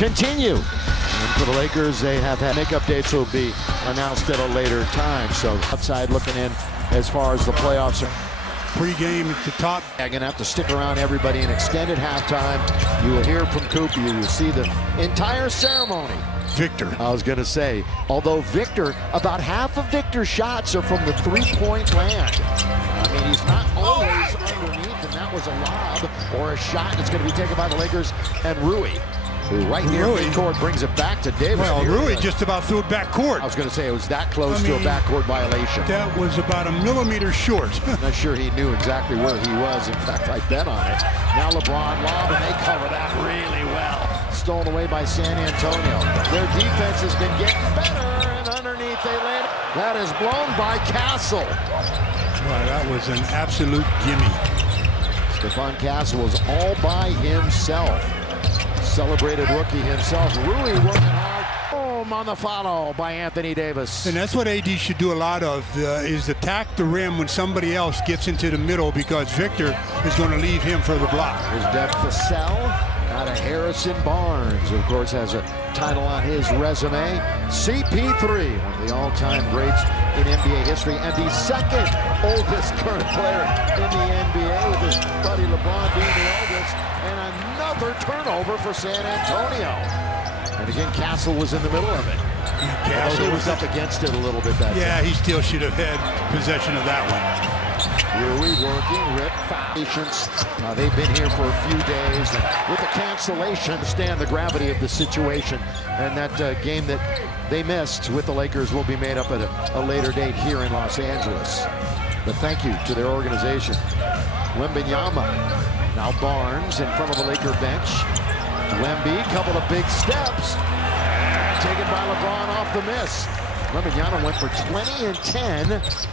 continue. And for the Lakers, they have had makeup dates will be announced at a later time. So outside looking in as far as the playoffs are. Pre-game at the top. I'm going to have to stick around everybody in extended halftime. You will hear from Coop. You will see the entire ceremony. Victor. I was going to say, although Victor, about half of Victor's shots are from the three-point land. I mean, he's not always underneath, and that was a lob or a shot that's going to be taken by the Lakers and Rui, who right near midcourt brings it back to Davis. Well, Rui just about threw it back court. I was going to say it was that close to a backcourt violation. That was about a millimeter short. I'm not sure he knew exactly where he was. In fact, I bet on it. Now LeBron lob, and they cover that really well. Stolen away by San Antonio. Their defense has been getting better, and underneath they land. That is blown by Castle. Wow, that was an absolute gimme. Stephon Castle was all by himself. Celebrated rookie himself. Rui working hard. Boom on the follow by Anthony Davis. And that's what AD should do a lot of, is attack the rim when somebody else gets into the middle, because Victor is going to leave him for the block. Here's Deb Cassell out of Harrison Barnes, of course, has a title on his resume. CP3, one of the all-time greats in NBA history, and the second oldest current player in the NBA, with his buddy LeBron being the oldest, and another turnover for San Antonio. And again, Castle was in the middle of it. Castle was up against it a little bit that time. He still should have had possession of that one. Rui working, Rip patience. They've been here for a few days, and with the cancellation, understand the gravity of the situation, and that game that they missed with the Lakers will be made up at a later date here in Los Angeles. But thank you to their organization. Wembanyama, now Barnes in front of the Laker bench. Wemby, couple of big steps, taken by LeBron off the miss. Wembanyama went for 20 and 10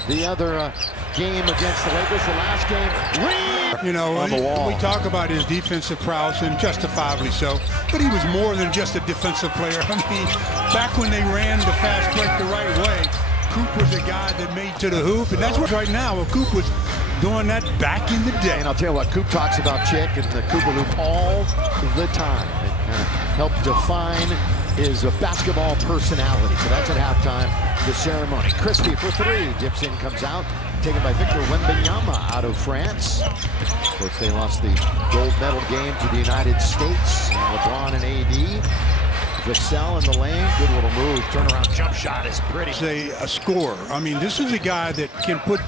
the other game against the Lakers. The last game, you know, we talk about his defensive prowess, and justifiably so, but he was more than just a defensive player. I mean, back when they ran the fast break the right way, Coop was a guy that made to the hoop, and that's what right now, well, Coop was doing that back in the day. And I'll tell you what, Coop talks about Chick and the Cooper Loop all the time. It helped define his basketball personality. So that's at halftime, the ceremony. Christie for three, dips in, comes out, taken by Victor Wembanyama out of France. Of course, they lost the gold medal game to the United States. LeBron and AD. Vassell in the lane, good little move, turnaround jump shot is pretty. Say a scorer. I mean, this is a guy that can put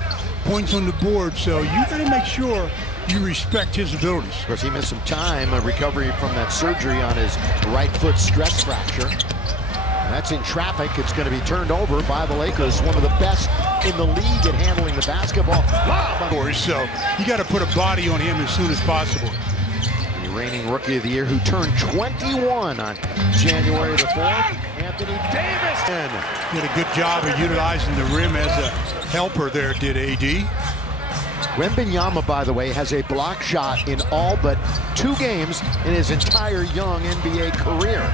points on the board, so you got to make sure you respect his abilities. Of course, he missed some time, a recovery from that surgery on his right foot stress fracture. That's in traffic. It's going to be turned over by the Lakers, one of the best in the league at handling the basketball. Wow. So you got to put a body on him as soon as possible. The reigning Rookie of the Year, who turned 21 on January the 4th, Anthony Davis. Did a good job of utilizing the rim as a helper there, did AD. Wembanyama, by the way, has a block shot in all but 2 games in his entire young NBA career.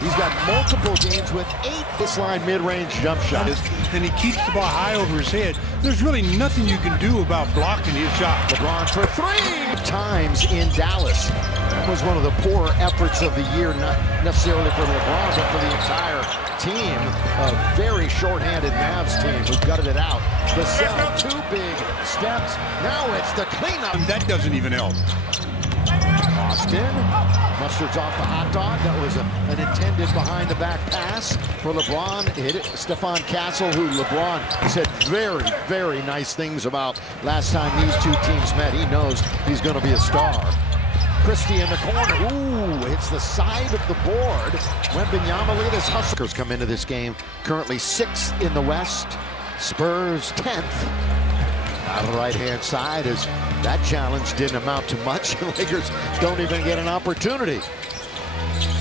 He's got multiple games with 8 baseline mid-range jump shots. And he keeps the ball high over his head. There's really nothing you can do about blocking his shot. LeBron for 3 times in Dallas. That was one of the poorer efforts of the year, not necessarily for LeBron, but for the entire team. A very short-handed Mavs team who gutted it out. Vassell, 2 big steps. Now it's the cleanup. That doesn't even help. Austin mustards off the hot dog. That was an intended behind-the-back pass for LeBron. Hit it. Stephon Castle, who LeBron said very, very nice things about last time these two teams met. He knows he's going to be a star. Christie in the corner. Ooh, hits the side of the board. Wembanyama, look at this Huskers come into this game. Currently 6th in the West. Spurs 10th. Out of the right-hand side, as that challenge didn't amount to much. The Lakers don't even get an opportunity.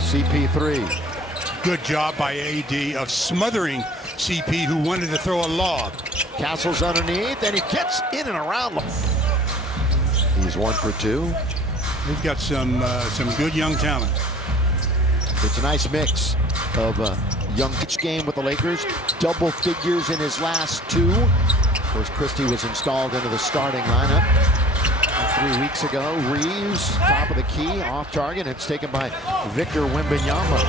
CP3. Good job by AD of smothering CP, who wanted to throw a lob. Castle's underneath, and he gets in and around. He's 1 for 2. He's got some good young talent. It's a nice mix of young pitch game with the Lakers. Double figures in his last 2. Of course, Christie was installed into the starting lineup. 3 weeks ago, Reeves, top of the key, off target. It's taken by Victor Wembanyama.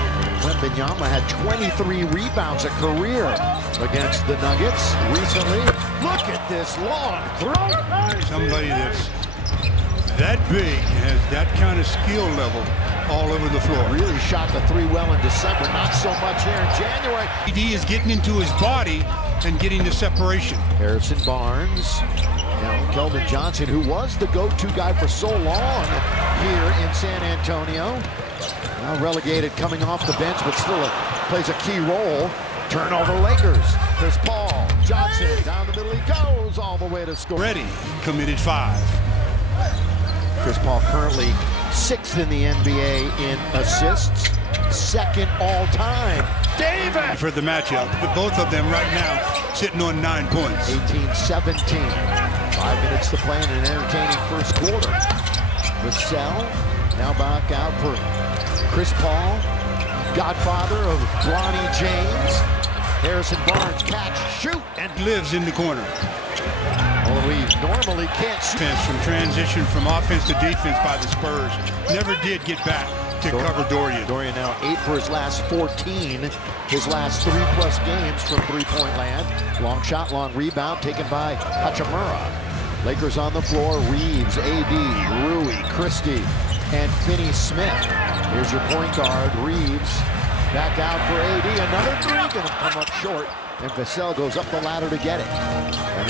Wembanyama had 23 rebounds a career against the Nuggets recently. Look at this long throw. Somebody that's that big has that kind of skill level all over the floor. Really shot the three well in December, not so much here in January. AD is getting into his body and getting the separation. Harrison Barnes, Keldon Johnson, who was the go-to guy for so long here in San Antonio. Now relegated coming off the bench, but still plays a key role. Turnover Lakers. Chris Paul, Johnson, down the middle he goes all the way to score. Ready, committed 5. Chris Paul currently 6th in the NBA in assists, 2nd all-time. Davis! For the matchup, both of them right now sitting on 9 points. 18-17. 5 minutes to play in an entertaining first quarter. Vassell now back out for Chris Paul, godfather of Bronny James. Harrison Barnes, catch, shoot, and Lives in the corner. Well, we normally can't shoot. From transition from offense to defense by the Spurs. Never did get back to cover Dorian. Dorian now 8 for his last 14. His last 3+ games from three-point land. Long shot, long rebound taken by Hachimura. Lakers on the floor, Reeves, AD, Rui, Christie, and Finney-Smith. Here's your point guard, Reeves. Back out for AD, another three, gonna come up short. And Vassell goes up the ladder to get it.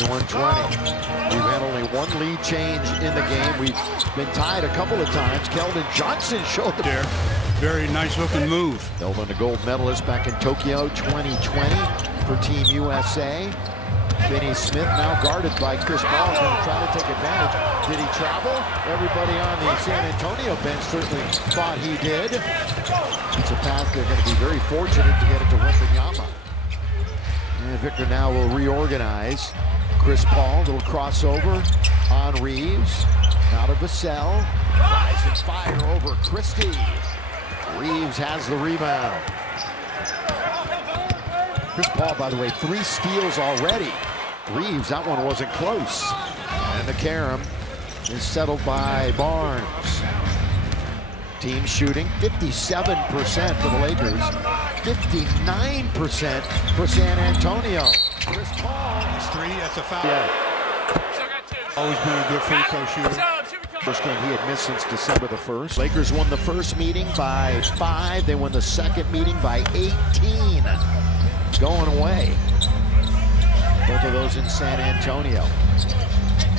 21-20. We've had only one lead change in the game. We've been tied a couple of times. Keldon Johnson showed there. Very nice looking move. Keldon, the gold medalist back in Tokyo 2020 for Team USA. Finney-Smith now guarded by Chris Paul, going to try to take advantage. Did he travel? Everybody on the San Antonio bench certainly thought he did. It's a pass they're going to be very fortunate to get it to Wembanyama. And Victor now will reorganize. Chris Paul, little crossover on Reeves. Now to Vassell. Rise and fire over Christie. Reeves has the rebound. Chris Paul, by the way, 3 steals already. Reeves, that one wasn't close. And the carom is settled by Barnes. Team shooting 57% for the Lakers, 59% for San Antonio. Chris Paul. That's 3, that's a foul. Yeah. Always been a good free throw shooter. First game he had missed since December the 1st. Lakers won the first meeting by 5. They won the second meeting by 18. Going away. Both of those in San Antonio.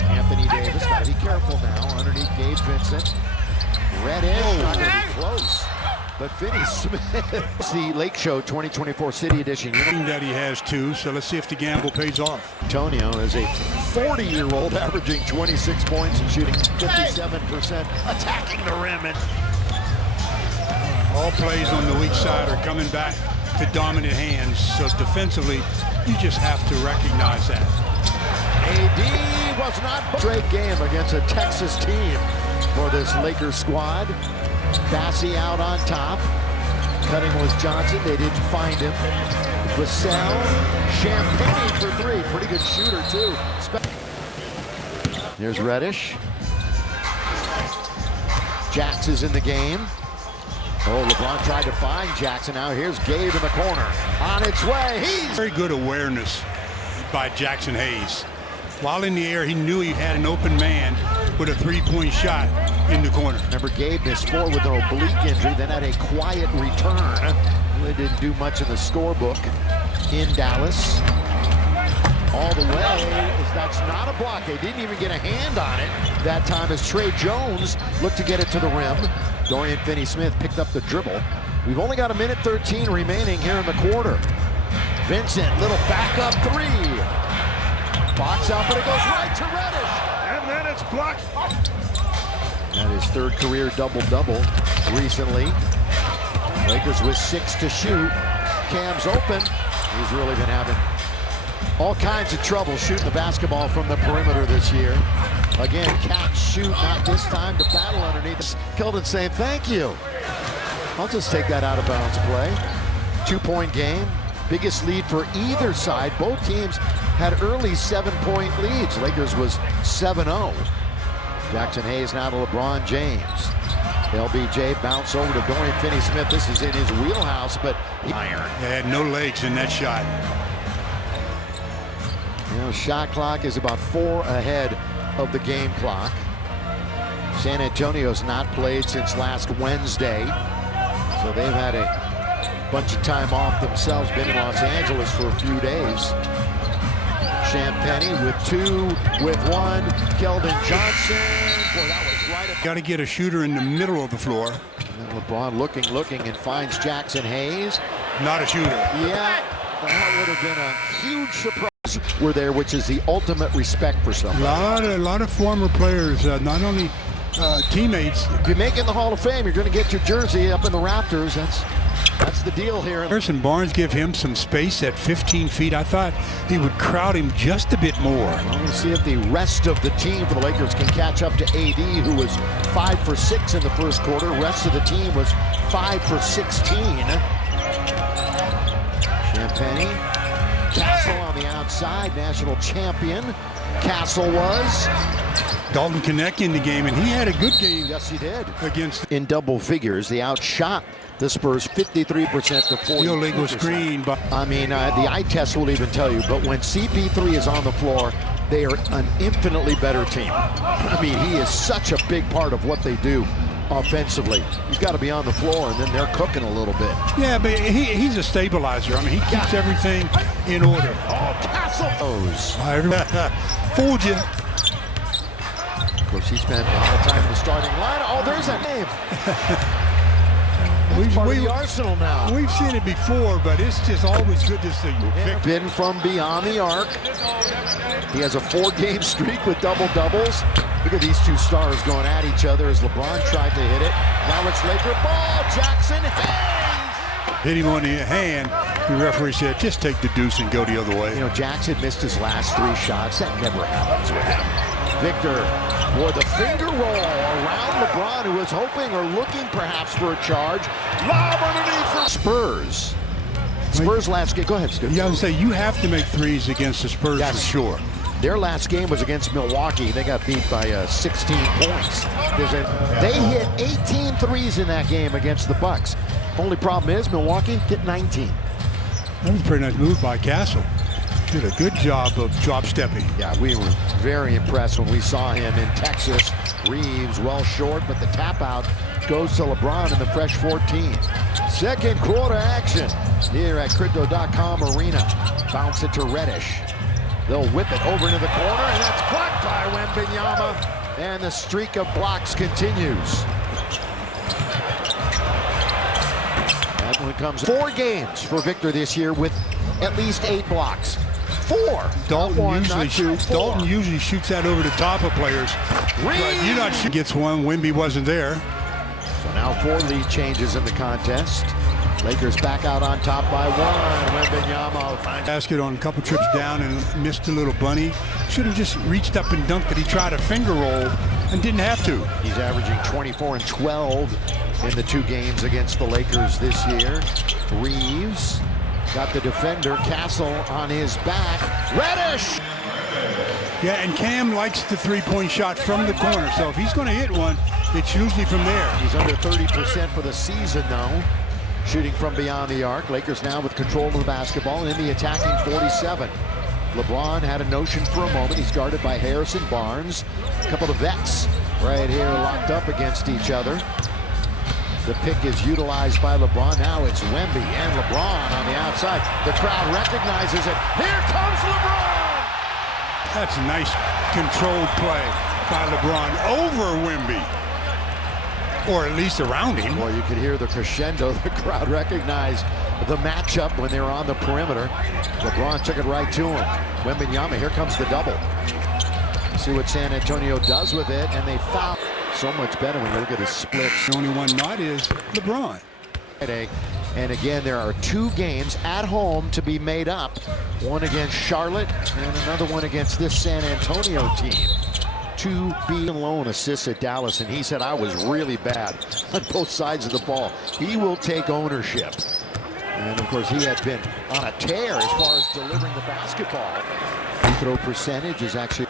Anthony Davis, got to be careful now. Underneath Gabe Vincent. Red in, not going to be close. But Finney-Smith. It's the Lake Show 2024 City Edition. That he has 2, so let's see if the gamble pays off. Antonio is a 40-year-old averaging 26 points and shooting 57%, attacking the rim. And all plays on the weak side are coming back to dominant hands, so defensively, you just have to recognize that. AD was not a straight game against a Texas team for this Lakers squad. Bassey out on top. Cutting was Johnson. They didn't find him. Vassell, Champagne for 3. Pretty good shooter, too. There's Reddish. Jax is in the game. Oh, LeBron tried to find Jackson. Now here's Gabe in the corner. On its way. He's very good awareness by Jackson Hayes. While in the air, he knew he had an open man with a 3-point shot in the corner. Remember, Gabe missed 4 with an oblique injury, then had a quiet return. Really didn't do much in the scorebook in Dallas. All the way, that's not a block. They didn't even get a hand on it that time as Trey Jones looked to get it to the rim. Dorian Finney-Smith picked up the dribble. We've only got 1:13 remaining here in the quarter. Vincent, little backup 3. Box out, but it goes right to Reddish. And then it's blocked. That is 3rd career double-double recently. Lakers with 6 to shoot. Cam's open. He's really been having all kinds of trouble shooting the basketball from the perimeter this year. Again, catch, shoot, not this time. The battle underneath. Keldon saying, thank you. I'll just take that out of bounds play. 2-point game. Biggest lead for either side. Both teams had early 7-point leads. Lakers was 7-0. Jackson Hayes now to LeBron James. LBJ bounce over to Dorian Finney-Smith. This is in his wheelhouse, but iron. They had no legs in that shot. You know, shot clock is about 4 ahead of the game clock. San Antonio's not played since last Wednesday, so they've had a bunch of time off themselves, been in Los Angeles for a few days. Champagny with 2, with 1. Keldon Johnson. Boy, that was right at... Got to get a shooter in the middle of the floor. And LeBron looking, and finds Jackson Hayes. Not a shooter. Yeah, that would have been a huge surprise. We're there, which is the ultimate respect for somebody. A lot of former players, not only teammates. If you make it in the Hall of Fame, you're going to get your jersey up in the rafters. That's the deal here. Harrison Barnes give him some space at 15 feet. I thought he would crowd him just a bit more. Well, we'll see if the rest of the team for the Lakers can catch up to AD, who was 5 for 6 in the first quarter. The rest of the team was 5 for 16. Champagny, Castle on the outside, national champion. Castle was. Dalton Knecht in the game, and he had a good game. Yes, he did. Against in double figures, they outshot the Spurs 53% to 40%. illegal screen, but I mean, the eye test will even tell you. But when CP3 is on the floor, they are an infinitely better team. I mean, he is such a big part of what they do offensively. He's got to be on the floor, and then they're cooking a little bit. Yeah, but he's a stabilizer. I mean, he keeps everything in order. Oh, Castle! Fooled you. Of course, he spent a lot of time in the starting line. Oh, there's that name. He's part of the arsenal now. We've seen it before, but it's just always good to see you. Been from beyond the arc. He has a 4-game streak with double-doubles. Look at these two stars going at each other as LeBron tried to hit it. Now it's Laker ball. Jackson Hayes. Hit him on the hand. The referee said, just take the deuce and go the other way. You know, Jackson missed his last 3 shots. That never happens with him. Victor, boy, the finger roll around LeBron, who was hoping or looking perhaps for a charge. Lob underneath for Spurs. Spurs last game. Go ahead, Stu. You got to say, you have to make threes against the Spurs for sure. Their last game was against Milwaukee. They got beat by 16 points. They hit 18 threes in that game against the Bucks. Only problem is Milwaukee hit 19. That was a pretty nice move by Castle. Did a good job of drop stepping. Yeah, we were very impressed when we saw him in Texas. Reeves well short, but the tap out goes to LeBron in the fresh 14. Second quarter action here at Crypto.com Arena. Bounce it to Reddish. They'll whip it over into the corner, and that's blocked by Wembanyama. And the streak of blocks continues. That one comes 4 games for Victor this year with at least 8 blocks. 4. Dalton usually shoots that over the top of players. You're not shooting. Gets one. Wemby wasn't there. So now 4 lead changes in the contest. Lakers back out on top by 1. Wembanyama finds basket on a couple trips down and missed a little bunny. Should have just reached up and dunked it. He tried a finger roll and didn't have to. He's averaging 24 and 12 in the 2 games against the Lakers this year. Reeves got the defender Castle on his back. Reddish! Yeah, and Cam likes the 3-point shot from the corner. So if he's going to hit one, it's usually from there. He's under 30% for the season, though. Shooting from beyond the arc. Lakers now with control of the basketball in the attacking 47. LeBron had a notion for a moment. He's guarded by Harrison Barnes. A couple of vets right here locked up against each other. The pick is utilized by LeBron. Now it's Wemby and LeBron on the outside. The crowd recognizes it. Here comes LeBron! That's a nice controlled play by LeBron over Wemby. Or at least around him. Well, you could hear the crescendo. The crowd recognized the matchup when they were on the perimeter. LeBron took it right to him. Wembanyama, here comes the double. See what San Antonio does with it, and they foul. So much better when you look at his splits. The only one not is LeBron. And again, there are 2 games at home to be made up. One against Charlotte and another one against this San Antonio team. 2 being alone assists at Dallas, and he said, I was really bad on both sides of the ball. He will take ownership. And of course, he had been on a tear as far as delivering the basketball. Free throw percentage is actually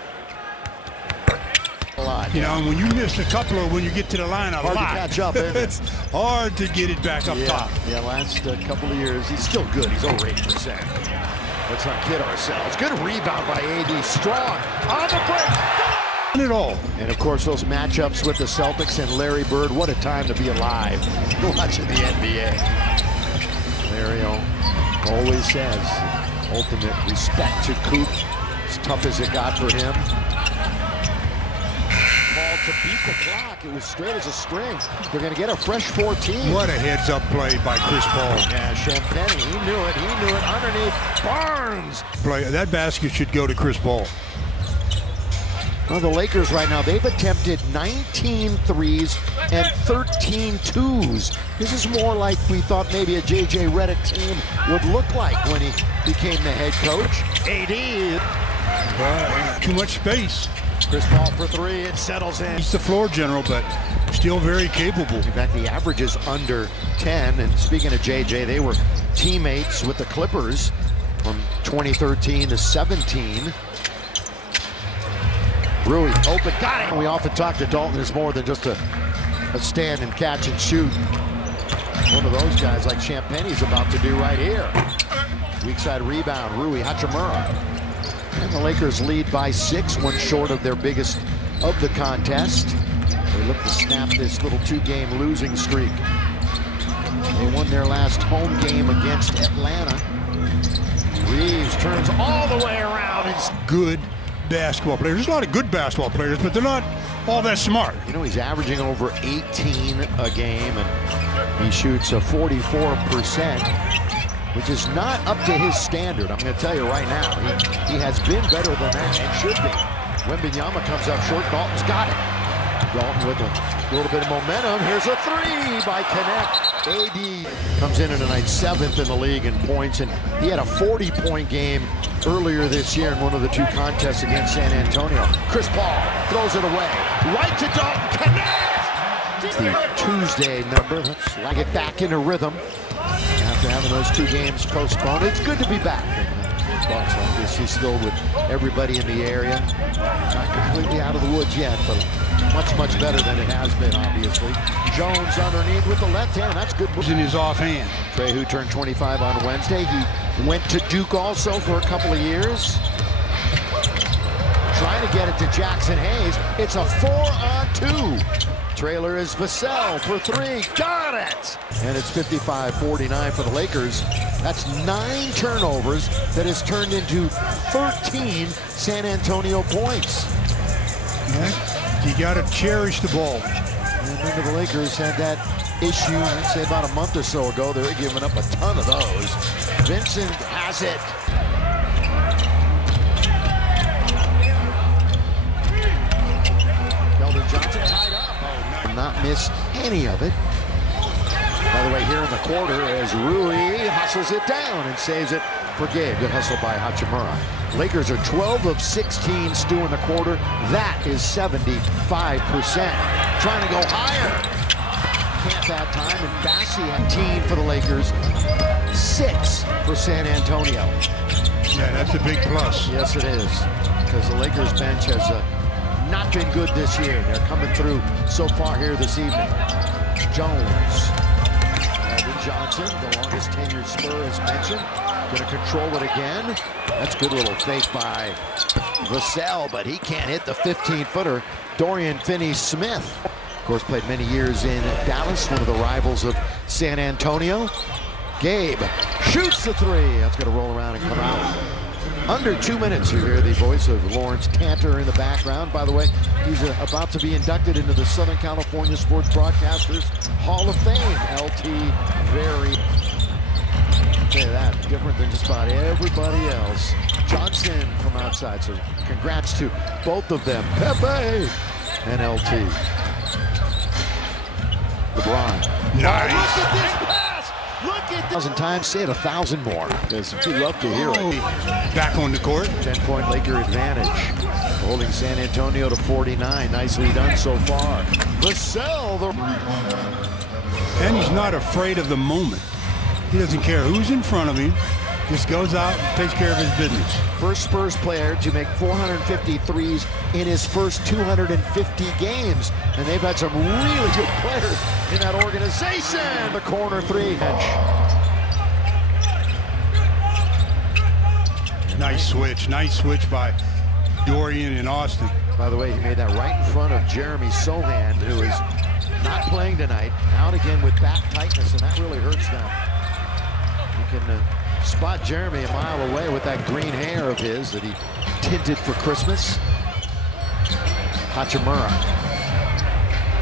alive. You know, and when you miss a couple of, when you get to the line a hard lot, to catch up, isn't it? it's hard to get it back up top. Yeah, last couple of years, he's still good. He's over 80%. Let's not kid ourselves. Good rebound by AD. Strong on the break. Done it all. And of course, those matchups with the Celtics and Larry Bird. What a time to be alive watching the NBA. Larry always says, ultimate respect to Coop. As tough as it got for him. To beat the clock, it was straight as a string. They're going to get a fresh 14. What a heads-up play by Chris Paul. Yeah, Champagne, he knew it underneath. Barnes. That basket should go to Chris Paul. Well, the Lakers right now, they've attempted 19 threes and 13 twos. This is more like we thought maybe a J.J. Redick team would look like when he became the head coach. AD. Too much space. Chris Paul for three, it settles in. He's the floor general, but still very capable. In fact, the average is under 10. And speaking of JJ, they were teammates with the Clippers from 2013 to 17. Rui, open, got it. We often talk to Dalton as more than just a stand and catch and shoot. One of those guys like Champagne's about to do right here. Weak side rebound, Rui Hachimura. And the Lakers lead by 6, one short of their biggest of the contest. They look to snap this little 2-game losing streak. They won their last home game against Atlanta. Reeves turns all the way around. It's good basketball players. There's a lot of good basketball players, but they're not all that smart. You know, he's averaging over 18 a game, and he shoots a 44%. Which is not up to his standard. I'm going to tell you right now, he has been better than that and should be. Wembanyama comes up short. Dalton's got it. Dalton with a little bit of momentum. Here's a three by Connect. AD comes in tonight, 7th in the league in points, and he had a 40-point game earlier this year in one of the 2 contests against San Antonio. Chris Paul throws it away. Right to Dalton. Connect! It's the Tuesday number. Let's get back into rhythm. After having those 2 games postponed, it's good to be back. Bucks obviously still with everybody in the area. Not completely out of the woods yet, but much better than it has been, obviously. Jones underneath with the left hand. That's good. In his offhand. Trey, who turned 25 on Wednesday. He went to Duke also for a couple of years. Trying to get it to Jackson Hayes. It's a 4-on-2. Trailer is Vassell for 3. Got it! And it's 55-49 for the Lakers. That's 9 turnovers that has turned into 13 San Antonio points. Yeah, you got to cherish the ball. And remember, the Lakers had that issue, I'd say about a month or so ago. They were giving up a ton of those. Vincent has it. Johnson tied up. Not miss any of it. By the way, here in the quarter, as Rui hustles it down and saves it for Gabe. Good hustle by Hachimura. Lakers are 12 of 16 Stu in the quarter. That is 75%. Trying to go higher. Can't that time. And Bassi had 10 for the Lakers. 6 for San Antonio. Yeah, that's a big plus. Yes, it is. Because the Lakers bench has not been good this year. They're coming through so far here this evening. Jones. Evan Johnson, the longest tenured Spur, as mentioned. Going to control it again. That's a good little fake by Vassell, but he can't hit the 15-footer. Dorian Finney-Smith, of course, played many years in Dallas, one of the rivals of San Antonio. Gabe shoots the 3. That's going to roll around and come out. Under 2 minutes, you hear the voice of Lawrence Cantor in the background. By the way, he's about to be inducted into the Southern California Sports Broadcasters Hall of Fame. LT, very, I'll tell you that, different than just about everybody else. Johnson from outside, so congrats to both of them, Pepe and LT. LeBron. Nice. Oh, look at this pass! Look at 1,000 times, say it 1,000 more, because we love to hear it. Back on the court. 10-point Laker advantage. Holding San Antonio to 49. Nicely done so far. Vassell, And he's not afraid of the moment. He doesn't care who's in front of him. Just goes out and takes care of his business. First Spurs player to make 453s in his first 250 games. And they've had some really good players in that organization. The corner three. Nice switch by Dorian and Austin. By the way, he made that right in front of Jeremy Sohan, who is not playing tonight. Out again with back tightness, and that really hurts them. You can spot Jeremy a mile away with that green hair of his that he tinted for Christmas. Hachimura.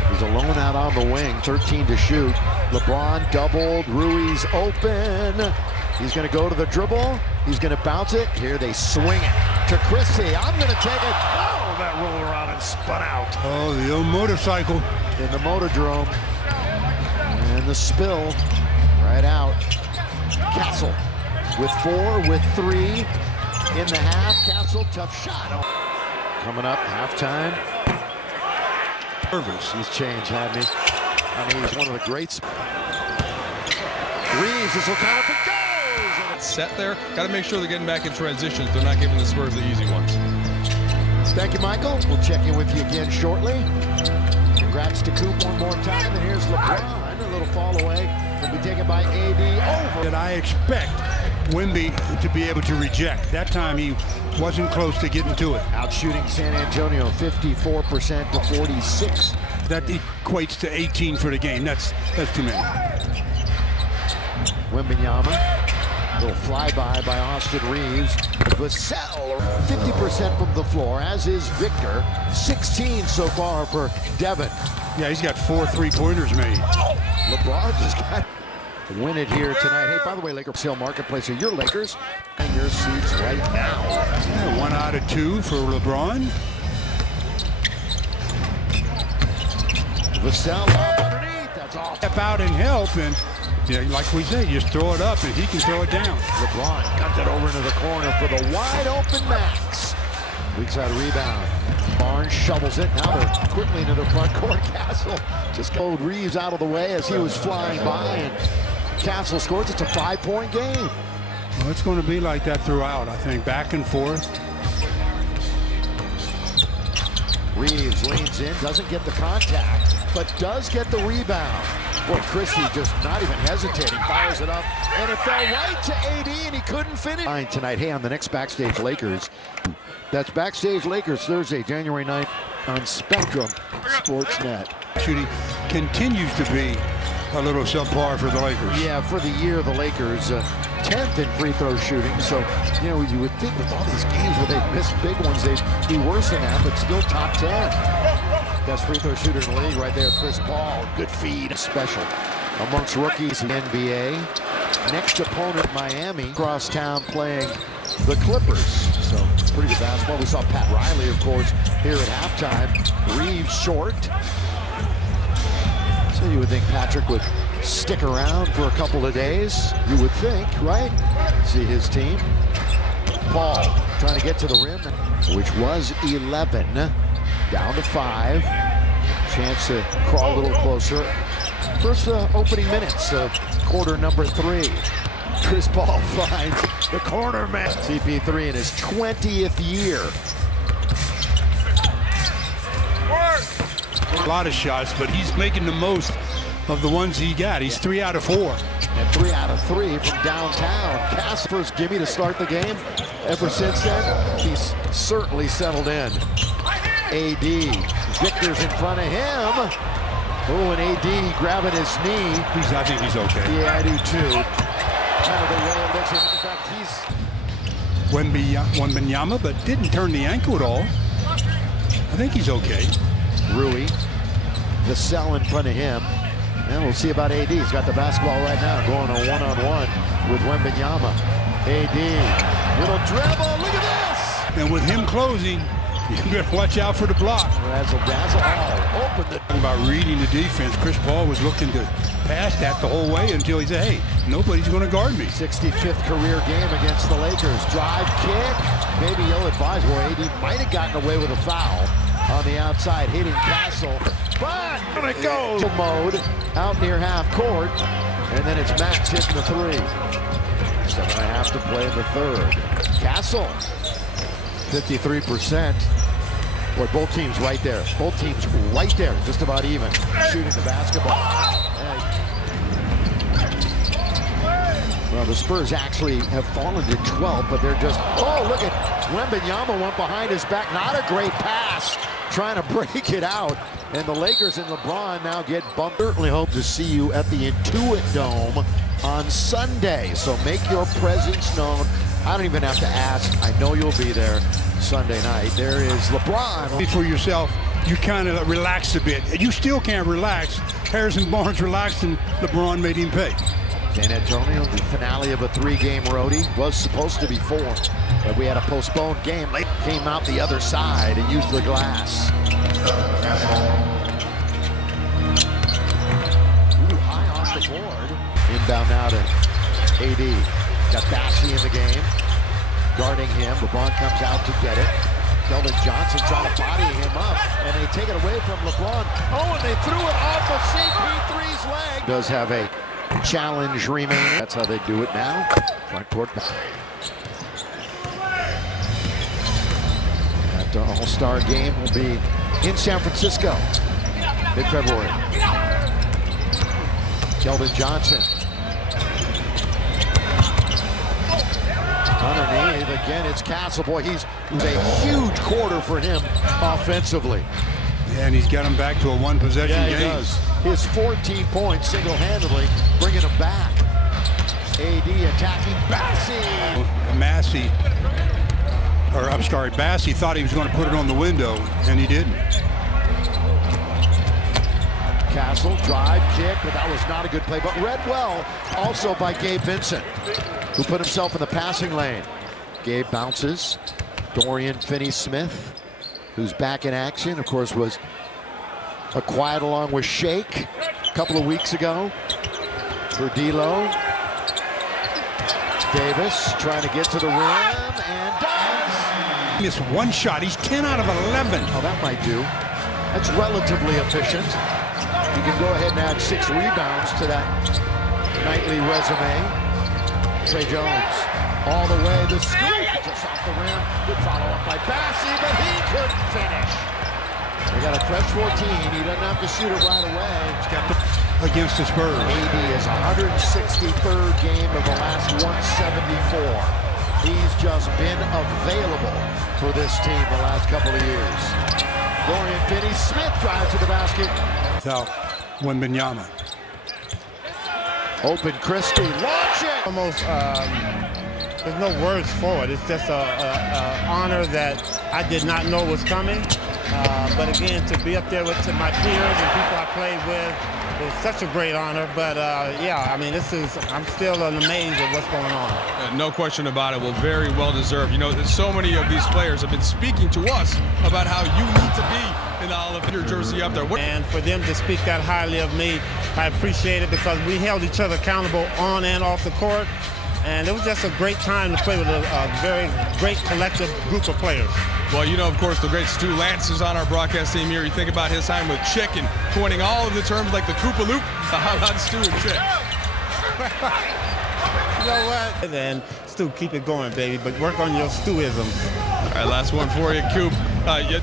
He's alone out on the wing, 13 to shoot. LeBron doubled, Ruiz open. He's gonna go to the dribble. He's gonna bounce it. Here they swing it to Christie. I'm gonna take it. Oh, that rolled around and spun out. Oh, the old motorcycle. In the Motordrome. And the spill right out. Castle with 4, with 3 in the half. Castle, tough shot. Oh. Coming up, halftime. Nervous. He's changed, hadn't he? I mean, he's one of the greats. Reeves, this will count if it goes. And it's set there. Got to make sure they're getting back in transitions. They're not giving the Spurs the easy ones. Thank you, Michael. We'll check in with you again shortly. Congrats to Coop one more time. And here's LeBron. A little fall away. Will be taken by AD over. That I expect Wemby to be able to reject. That time he wasn't close to getting to it. Out shooting San Antonio 54% to 46. That equates to 18 for the game. That's too many. Wembanyama, little flyby by Austin Reeves. Vassell, 50% from the floor, as is Victor. 16 so far for Devin. Yeah, he's got 4 3-pointers made. LeBron just got to win it here tonight. Hey, by the way, Lakers Sale Marketplace are your Lakers and your seats right now. Yeah, 1 out of 2 for LeBron. Vassell underneath. That's off. Step out and help, and yeah, like we say, just throw it up and he can throw it down. LeBron got that over into the corner for the wide open Max. Weak side rebound. Barnes shovels it. Now they're quickly into the front court. Castle just pulled Reeves out of the way as he was flying by, and Castle scores. It's a 5-point game. Well, it's going to be like that throughout, I think. Back and forth. Reeves leans in, doesn't get the contact, but does get the rebound. Boy, Christie just not even hesitating, fires it up, and it fell right to AD, and he couldn't finish. Tonight, hey, on the next Backstage Lakers, that's Backstage Lakers Thursday, January 9th on Spectrum Sportsnet. Shooting continues to be a little subpar for the Lakers. Yeah, for the year, the Lakers 10th in free throw shooting. So, you know, you would think with all these games where they've missed big ones, they'd be worse than that, but still top 10. Best free throw shooter in the league right there, Chris Paul. Good feed. Special amongst rookies in the NBA. Next opponent, Miami, across town playing the Clippers. So it's pretty good basketball. We saw Pat Riley, of course, here at halftime. Reeves short. So you would think Patrick would stick around for a couple of days. You would think, right? See his team. Paul trying to get to the rim, which was 11. Down to 5. Chance to crawl a little closer. First opening minutes of quarter number 3. Chris Paul finds the corner man. CP3 in his 20th year. A lot of shots, but he's making the most of the ones he got. He's 3 out of 4. And 3 out of 3 from downtown. Cass first gimme to start the game. Ever since then, he's certainly settled in. AD, Victor's in front of him. Oh, and AD grabbing his knee. I think he's okay. Yeah, I do too. Kind of the way it looks. In fact, he's Wembanyama, but didn't turn the ankle at all. I think he's okay. Rui, the cell in front of him. And we'll see about AD. He's got the basketball right now, going a one-on-one with Wembanyama. AD, little dribble. Look at this. And with him closing, you better watch out for the block. Razzle dazzle. Oh, open the. About reading the defense, Chris Paul was looking to pass that the whole way until he said, hey, nobody's going to guard me. 65th career game against the Lakers. Drive, kick. Maybe ill-advised. Well, AD might have gotten away with a foul on the outside, hitting Castle. But it goes. Mode out near half court. And then it's Max hitting the 3. 7.5 to play in the third. Castle, 53%. Boy, both teams right there. Both teams right there, just about even, shooting the basketball. Well, the Spurs actually have fallen to 12, but they're just, oh, look at Wembanyama went behind his back. Not a great pass, trying to break it out. And the Lakers and LeBron now get bumped. Certainly hope to see you at the Intuit Dome on Sunday. So make your presence known. I don't even have to ask. I know you'll be there Sunday night. There is LeBron. For yourself, you kind of relax a bit. You still can't relax. Harrison Barnes relaxed and LeBron made him pay. San Antonio, the finale of a 3-game roadie, was supposed to be 4, but we had a postponed game. They came out the other side and used the glass. Ooh, high off the board. Inbound now to AD. Got Bassey in the game, guarding him. LeBron comes out to get it. Keldon Johnson trying to body him up, and they take it away from LeBron. Oh, and they threw it off of CP3's leg. Does have a challenge remaining. That's how they do it now. Front court back. That All-Star game will be in San Francisco, mid-February. Keldon Johnson. Underneath, again, it's Castle. Boy, he's a huge quarter for him offensively. Yeah, and he's got him back to a one-possession game. He does. His 14 points single-handedly bringing him back. AD attacking Bassey. Bassey thought he was going to put it on the window, and he didn't. Castle, drive, kick, but that was not a good play. But read well also by Gabe Vincent, who put himself in the passing lane. Gabe bounces. Dorian Finney-Smith, who's back in action, of course, was acquired along with Shake a couple of weeks ago. For D'Lo. Davis trying to get to the rim and does. Missed one shot. He's 10 out of 11. Oh, that might do. That's relatively efficient. You can go ahead and add 6 rebounds to that nightly resume. Trey Jones all the way. The scoop just off the rim. Good follow-up by Bassey, but he couldn't finish. They got a fresh 14. He doesn't have to shoot it right away. Against the Spurs. AD is 163rd game of the last 174. He's just been available for this team the last couple of years. Dorian Finney-Smith drives to the basket. Without Wembanyama. Open Christie, launch it! Almost, there's no words for it. It's just an honor that I did not know was coming. But again, to be up there with my peers and people I played with, it's such a great honor. But yeah, I mean, I'm still amazed at what's going on. No question about it. Well, very well deserved. You know, so many of these players have been speaking to us about how you need to be in the Hall of Fame jersey up there. And for them to speak that highly of me, I appreciate it because we held each other accountable on and off the court. And it was just a great time to play with a very great collective group of players. Well, you know, of course, the great Stu Lance is on our broadcast team here. You think about his time with Chick and coining all of the terms like the Koopa Loop. How about Stu and Chick? You know what? And Stu, keep it going, baby, but work on your Stuisms. All right, last one for you, Coop.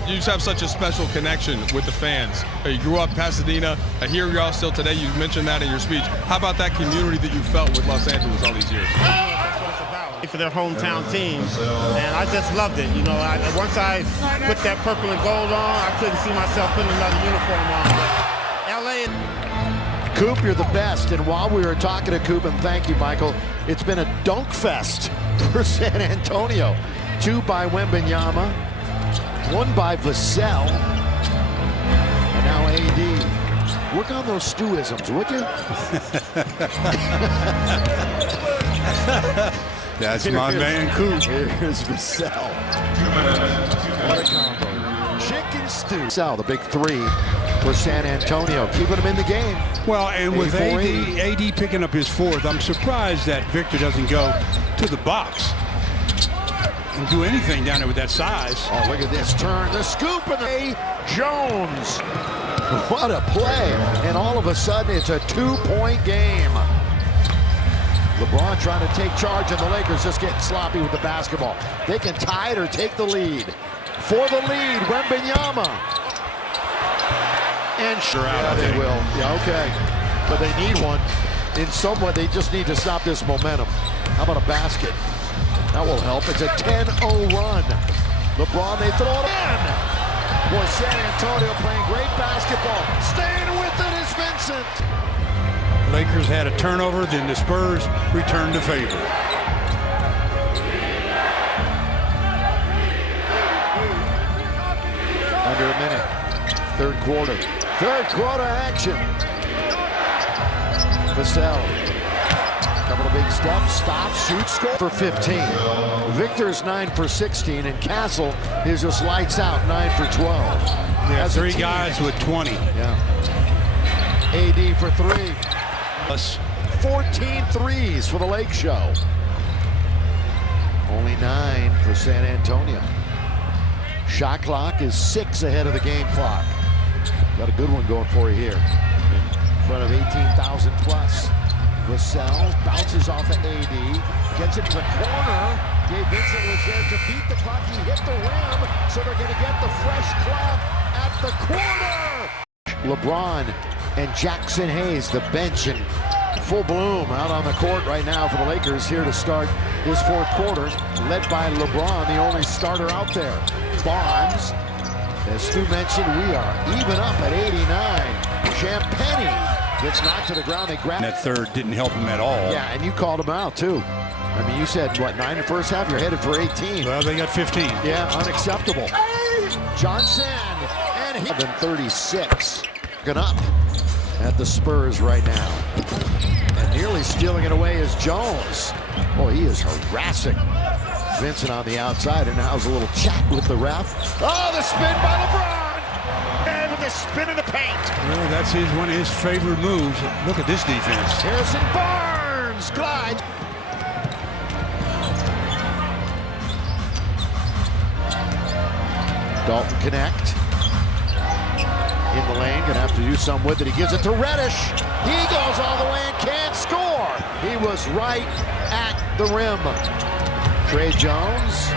You just have such a special connection with the fans. You grew up in Pasadena. Here you are still today. You mentioned that in your speech. How about that community that you felt with Los Angeles all these years? That's what it's about. For their hometown team, and I just loved it. You know, once I put that purple and gold on, I couldn't see myself putting another uniform on. But LA. Coop, you're the best. And while we were talking to Coop, and thank you, Michael, it's been a dunk fest for San Antonio. 2 by Wembanyama, 1 by Vassell, and now AD. Work on those Stuisms, would you? That's my man, Coop. Here's Vassell. What a combo. Chicken stew. Vassell, the big 3 for San Antonio, keeping them in the game. Well, and with AD picking up his 4th, I'm surprised that Victor doesn't go to the box and do anything down there with that size. Oh, look at this turn. The scoop and the Jones. What a play. And all of a sudden, it's a 2-point game. LeBron trying to take charge, and the Lakers just getting sloppy with the basketball. They can tie it or take the lead. For the lead, Wembanyama. And yeah, they will. Yeah, okay. But they need one. In some way, they just need to stop this momentum. How about a basket? That will help. It's a 10-0 run. LeBron, they throw it in. Boy, San Antonio playing great basketball. Staying with it is Vincent. Lakers had a turnover, then the Spurs returned the favor. Under a minute. Third quarter. Third quarter action. Vassell. Couple of big steps, stops, shoots, score for 15. Victor's 9 for 16, and Castle is just lights out, 9 for 12. Yeah, three guys with 20. Yeah. AD for 3. Plus 14 threes for the Lake Show. Only 9 for San Antonio. Shot clock is 6 ahead of the game clock. Got a good one going for you here. In front of 18,000 plus. Vassell bounces off of AD, gets it to the corner. Gabe Vincent was there to beat the clock. He hit the rim, so they're going to get the fresh clock at the corner. LeBron and Jackson Hayes, the bench in full bloom, out on the court right now for the Lakers, here to start this fourth quarter, led by LeBron, the only starter out there. Bonds, as Stu mentioned, we are even up at 89. Champagnie gets knocked to the ground. They grab that third didn't help him at all. Yeah, and you called him out too. I mean, you said what, 9 in the first half? You're headed for 18. Well, they got 15. Yeah, unacceptable. Johnson, and he than 36. Looking up at the Spurs right now, and nearly stealing it away is Jones. Boy, he is harassing Vincent on the outside, and now has a little chat with the ref. Oh, the spin by LeBron! And with the spin in the paint. Well, that's one of his favorite moves. Look at this defense. Harrison Barnes glides. Dalton connect. In the lane, gonna have to do something with it. He gives it to Reddish. He goes all the way and can't score. He was right at the rim. Trey Jones.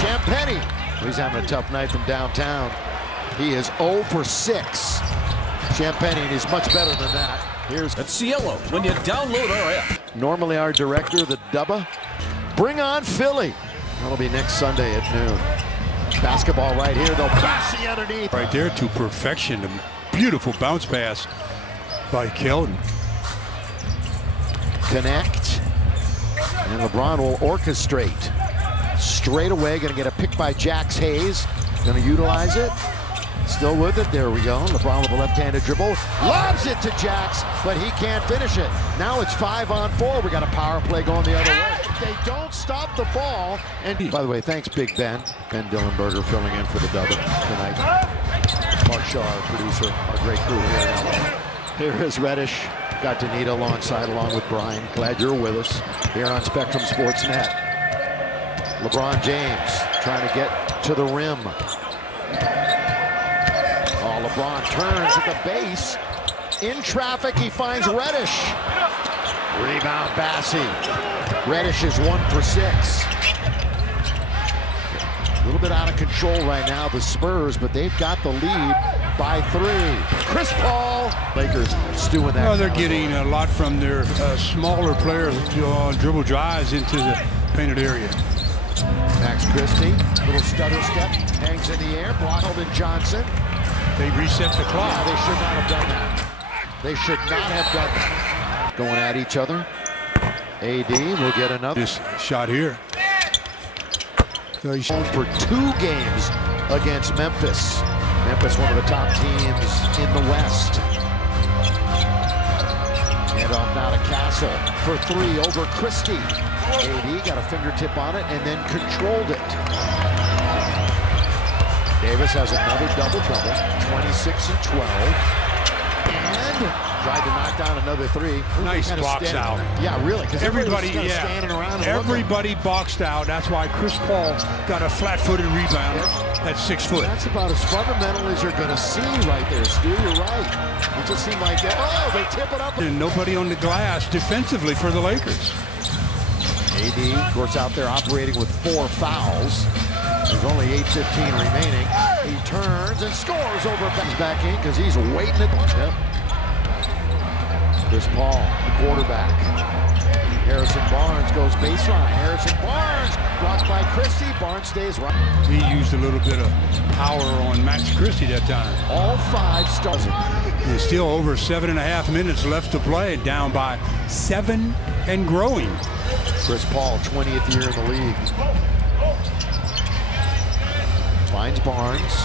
Champagnie. He's having a tough night from downtown. He is 0 for 6. Champagnie, and he's much better than that. Here's That's Cielo when you download our app. Normally our director, the Dubba. Bring on Philly. That'll be next Sunday at noon. Basketball right here. They'll pass the underneath. Right there to perfection. A beautiful bounce pass by Keldon. Connect. And LeBron will orchestrate. Straight away, going to get a pick by Jax Hayes. Going to utilize it. Still with it. There we go. LeBron with a left-handed dribble. Lobs it to Jax, but he can't finish it. Now it's 5-on-4. We got a power play going the other way. They don't stop the ball. And by the way, thanks, Big Ben. Ben Dillenberger filling in for the Dubba tonight. Mark Shaw, our producer, our great crew here in LA. Here is Reddish. Got Danita alongside, along with Brian. Glad you're with us here on Spectrum Sports Net. LeBron James trying to get to the rim. Oh, LeBron turns at the base. In traffic, he finds Reddish. Rebound, Bassie. Reddish is 1 for 6. A little bit out of control right now, the Spurs, but they've got the lead by 3. Chris Paul. Lakers stewing that. Well, they're getting a lot from their smaller players to dribble drives into the painted area. Max Christie, little stutter step, hangs in the air, blocked in Johnson. They reset the clock. Yeah, they should not have done that. They should not have done that. Going at each other. AD will get another. This shot here. So he's for 2 games against Memphis. Memphis, one of the top teams in the West. And off now to Castle for 3 over Christie. AD got a fingertip on it and then controlled it. Davis has another double-double, 26 and 12. And Tried to knock down another three. Nice box out. Yeah, really, because everybody was yeah. standing around and everybody boxed out. That's why Chris Paul got a flat-footed rebound at 6 foot. That's about as fundamental as you're going to see right there, Stu. You're right. It just seemed like that. Oh, they tip it up. And nobody on the glass defensively for the Lakers. AD, of course, out there operating with 4 fouls. There's only 8:15 remaining. He turns and scores over back in because he's waiting at yep. Chris Paul, the quarterback. Harrison Barnes goes baseline. Harrison Barnes blocked by Christie. Barnes stays right. He used a little bit of power on Max Christie that time. All 5 stars. There's still over 7.5 minutes left to play, down by 7 and growing. Chris Paul, 20th year in the league. Finds Barnes.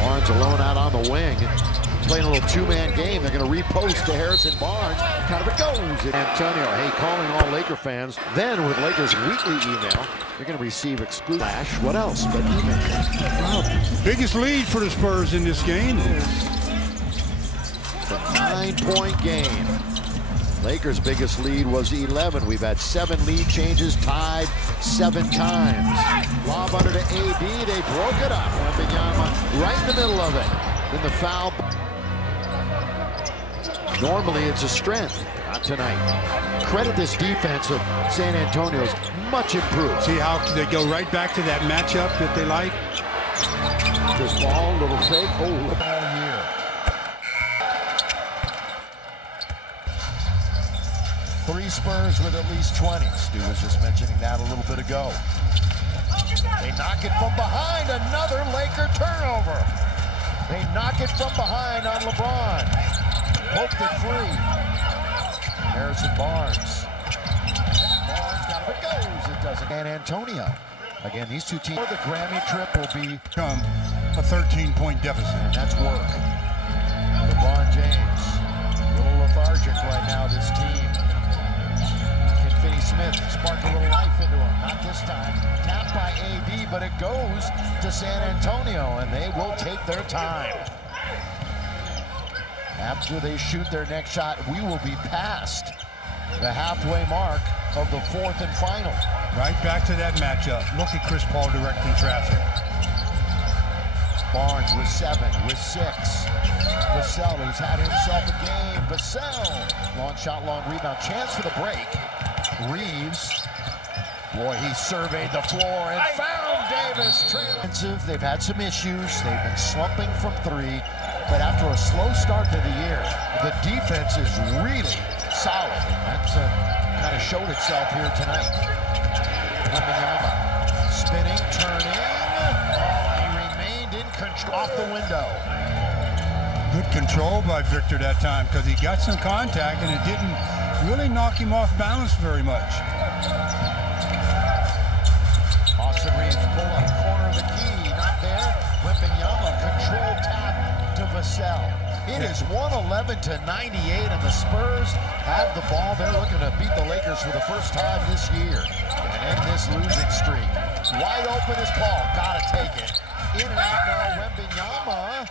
Barnes alone out on the wing. Playing a little 2-man game. They're going to repost to Harrison Barnes. Kind of it goes. And Antonio, hey, calling all Laker fans. Then with Lakers weekly email, you're going to receive exclusive flash. What else but email? Wow. Biggest lead for the Spurs in this game is a 9-point game. Lakers' biggest lead was 11. We've had 7 lead changes, tied 7 times. Lob under to AD. They broke it up. Wembanyama right in the middle of it. Then the foul. Normally it's a strength. Not tonight. Credit this defense of San Antonio's much improved. See how they go right back to that matchup that they like? This ball, little fake. Oh, all year. Three Spurs with at least 20. Stu was just mentioning that a little bit ago. They knock it from behind. Another Laker turnover. They knock it from behind on LeBron. Poked it free. Harrison Barnes. Barnes got it. It goes. It doesn't. San Antonio. Again, these two teams. The Grammy trip will become a 13-point deficit. and that's work. LeBron James. A little lethargic right now, this team. Can Finney-Smith spark a little life into him? Not this time. Tapped by AD, but it goes to San Antonio, and they will take their time. After they shoot their next shot, we will be past the halfway mark of the 4th and final. Right back to that matchup. Look at Chris Paul directing traffic. Barnes with 7, with 6. Vassell, who's had himself a game. Vassell, long shot, long rebound. Chance for the break. Reeves, boy, he surveyed the floor and found Davis. They've had some issues. They've been slumping from 3. But after a slow start to the year, the defense is really solid. That's kind of showed itself here tonight. Wembanyama spinning, turning. He remained in control off the window. Good control by Victor that time because he got some contact and it didn't really knock him off balance very much. Austin Reeves pull up corner of the key. Not there. Wembanyama control tap to Vassell. It is 111-98, and the Spurs have the ball. They're looking to beat the Lakers for the first time this year and end this losing streak. Wide open is Paul. Gotta take it. In and out now, Wembanyama.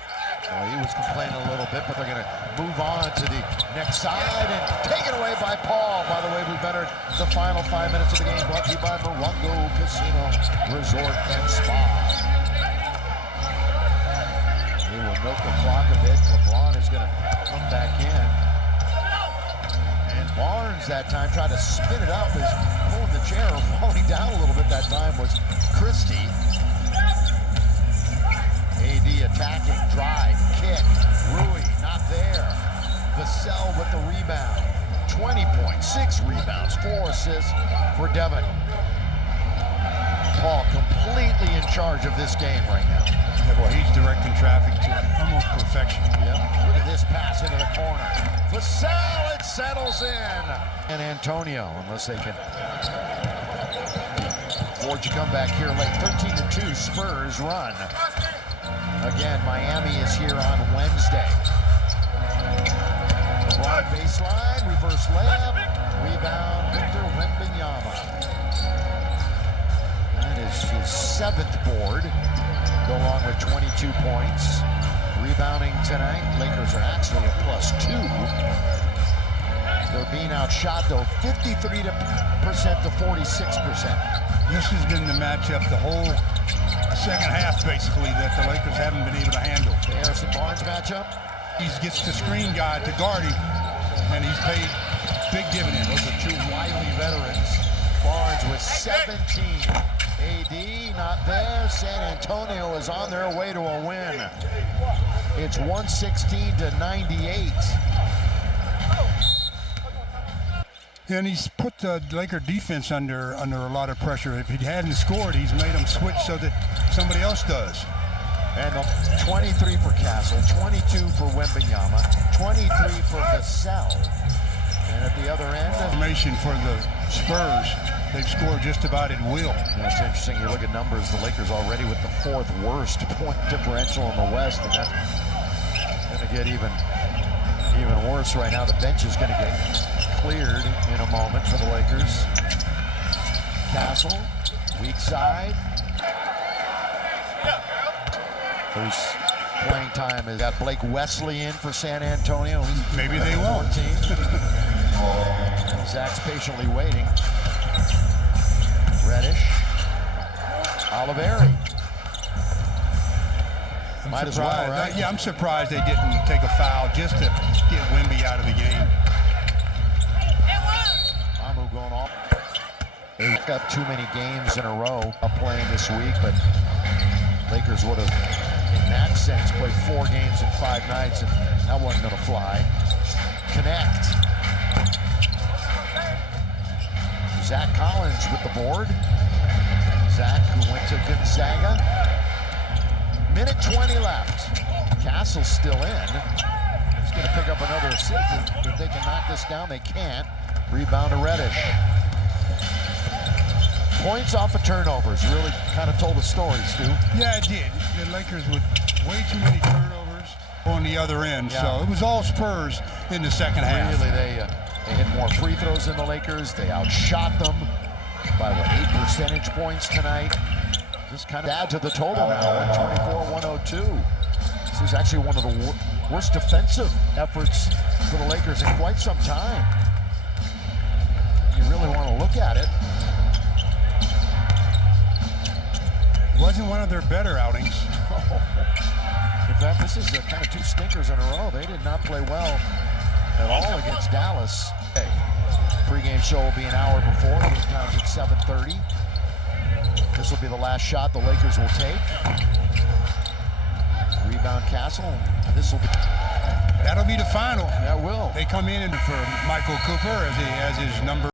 Well, he was complaining a little bit, but they're going to move on to the next side and taken away by Paul. By the way, we've entered the final 5 minutes of the game, brought to you by Morongo Casino Resort and Spa. We will milk the clock a bit. LeBron is going to come back in. And Barnes that time tried to spin it up, is pulling the chair, falling down a little bit that time was Christie. AD attacking, drive, kick, Rui not there. Vassell with the rebound. 20 points, 6 rebounds, 4 assists for Devin. Paul completely in charge of this game right now. Yeah, well, he's directing traffic to almost perfection. Yep. Look at this pass into the corner. Vassell, it settles in. And Antonio, unless they can forge a comeback here late. 13-2 Spurs run. Again, Miami is here on Wednesday. LeBron baseline, reverse layup, rebound, Victor Wembanyama. That is his 7th board, go along with 22 points. Rebounding tonight, Lakers are actually a +2. They're being outshot though, 53% to 46%. This has been the matchup the whole second half, basically, that the Lakers haven't been able to handle. The Harrison Barnes matchup. He gets the screen guy to guard him, and he's paid big dividends. Those are two wily veterans. Barnes with 17. AD not there. San Antonio is on their way to a win. It's 116 to 98. And he's put the Laker defense under a lot of pressure. If he hadn't scored, he's made them switch so that somebody else does. And 23 for Castle, 22 for Wembanyama, 23 for Vassell. And at the other end, Information for the Spurs, they've scored just about at will. it's interesting. You look at numbers. The Lakers already with the 4th worst point differential in the West, and that's going to get even worse right now. The bench is going to get cleared in a moment for the Lakers. Castle, weak side. Whose playing time is got Blake Wesley in for San Antonio. Maybe they won't. Zach's patiently waiting. Reddish. Oliveri. Might as well, right? Yeah, I'm surprised they didn't take a foul just to get Wemby out of the game. Mamu going off. They've got too many games in a row playing this week, but Lakers would have, in that sense, played 4 games in 5 nights, and that wasn't going to fly. Connect. Zach Collins with the board. Zach, who went to Gonzaga. Minute 20 left. Castle's still in. He's going to pick up another assist. If they can knock this down, they can't. Rebound to Reddish. Points off of turnovers really kind of told the story, Stu. Yeah, it did. The Lakers with way too many turnovers on the other end. Yeah. So it was all Spurs in the second half. Really, they hit more free throws than the Lakers. They outshot them by, 8 percentage points tonight. Just kind of add to the total now, 124-102. This is actually one of the worst defensive efforts for the Lakers in quite some time. You really want to look at it. Wasn't one of their better outings. In fact, this is kind of 2 stinkers in a row. They did not play well at all against Dallas. Hey, pre-game show will be an hour before. This time's at 7:30. This will be the last shot the Lakers will take. Rebound Castle. This will be. That'll be the final. That will. They come in for Michael Cooper as his number.